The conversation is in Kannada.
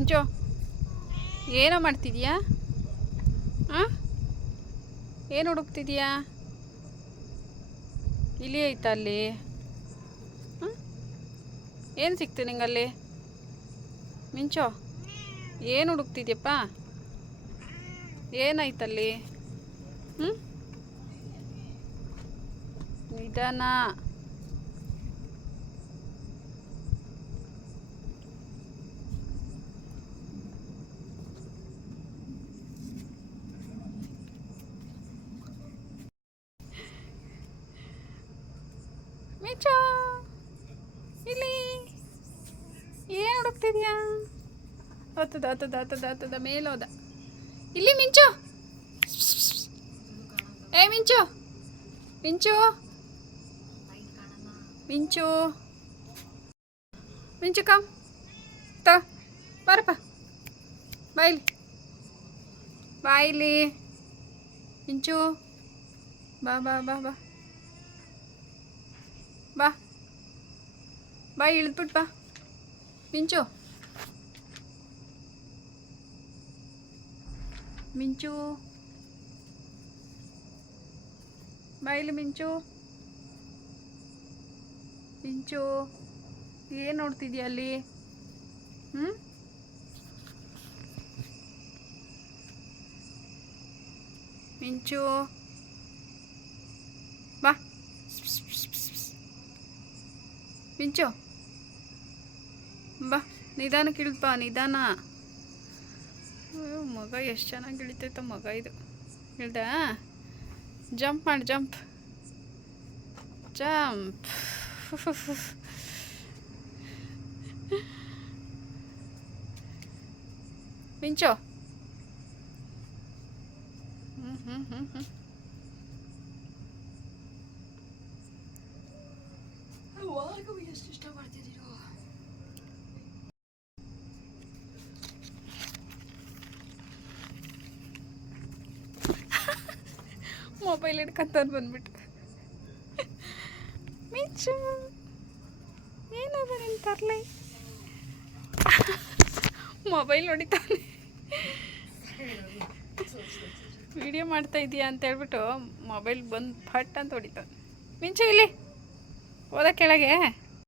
ಮಿಂಚು ಏನೋ ಮಾಡ್ತಿದ್ಯಾ? ಹಾಂ, ಏನು ಹುಡುಕ್ತಿದ್ಯಾ? ಇಲಿ ಐತಾ ಅಲ್ಲಿ? ಹಾಂ, ಏನು ಸಿಕ್ತು ನಿಂಗಲ್ಲಿ? ಮಿಂಚು ಏನು ಹುಡುಕ್ತಿದ್ಯಪ್ಪ? ಏನಾಯ್ತಲ್ಲಿ? ಹ್ಞೂ, ನಿಧಾನ. ಮಿಂಚು ಇಲ್ಲಿ ಏನು ಹುಡುಕ್ತಿದ್ಯಾ? ಹತ್ತದ ಮೇಲೋದ. ಇಲ್ಲಿ ಮಿಂಚು, ಏ ಮಿಂಚು, ಮಿಂಚು, ಮಿಂಚು, ಮಿಂಚು ಕಮ್ ಬಾರಪ್ಪ, ಬಾಯಿಲಿ ಬಾಯಿಲಿ. ಮಿಂಚು ಬಾ ಬಾ ಬಾ ಬಾ ಬಾ ಬಾ, ಇಳಿದ್ಬಿಟ್ಟು ಬಾ ಮಿಂಚು. ಮಿಂಚು ಬಾಯಿಲಿ ಮಿಂಚು. ಮಿಂಚು ಏನು ನೋಡ್ತಿದ್ಯಾ ಅಲ್ಲಿ? ಹ್ಞೂ, ಮಿಂಚು ಬಾ. ಮಿಂಚು ಬಾ, ನಿಧಾನಕ್ಕೆ ಇಳಿದು ಬಾ, ನಿಧಾನ. ಮಗ ಎಷ್ಟು ಚೆನ್ನಾಗಿ ಇಳಿತೈತ ಮಗ ಇದು. ಇಳ್ದ? ಜಂಪ್ ಮಾಡಿ, ಜಂಪ್ ಜಂಪ್. ಮಿಂಚು ಎಷ್ಟು ಇಷ್ಟ ಮಾಡ್ತಿದ್ದೀರೋ. ಮೊಬೈಲ್ ಹಿಡ್ಕೊಂತವ್ರು ಬಂದ್ಬಿಟ್ಟು. ಮಿಂಚು ಏನದ ನಿನ್ನ ತರಲೆ? ಮೊಬೈಲ್ ಹೊಡಿತಾನೆ. ವಿಡಿಯೋ ಮಾಡ್ತಾ ಇದೀಯಾ ಅಂತ ಹೇಳ್ಬಿಟ್ಟು ಮೊಬೈಲ್ ಬಂದು ಫಟ್ ಅಂತ ಹೊಡಿತಾನೆ. ಮಿಂಚು ಇಲ್ಲಿ ಹೋದ ಕೆಳಗೆ.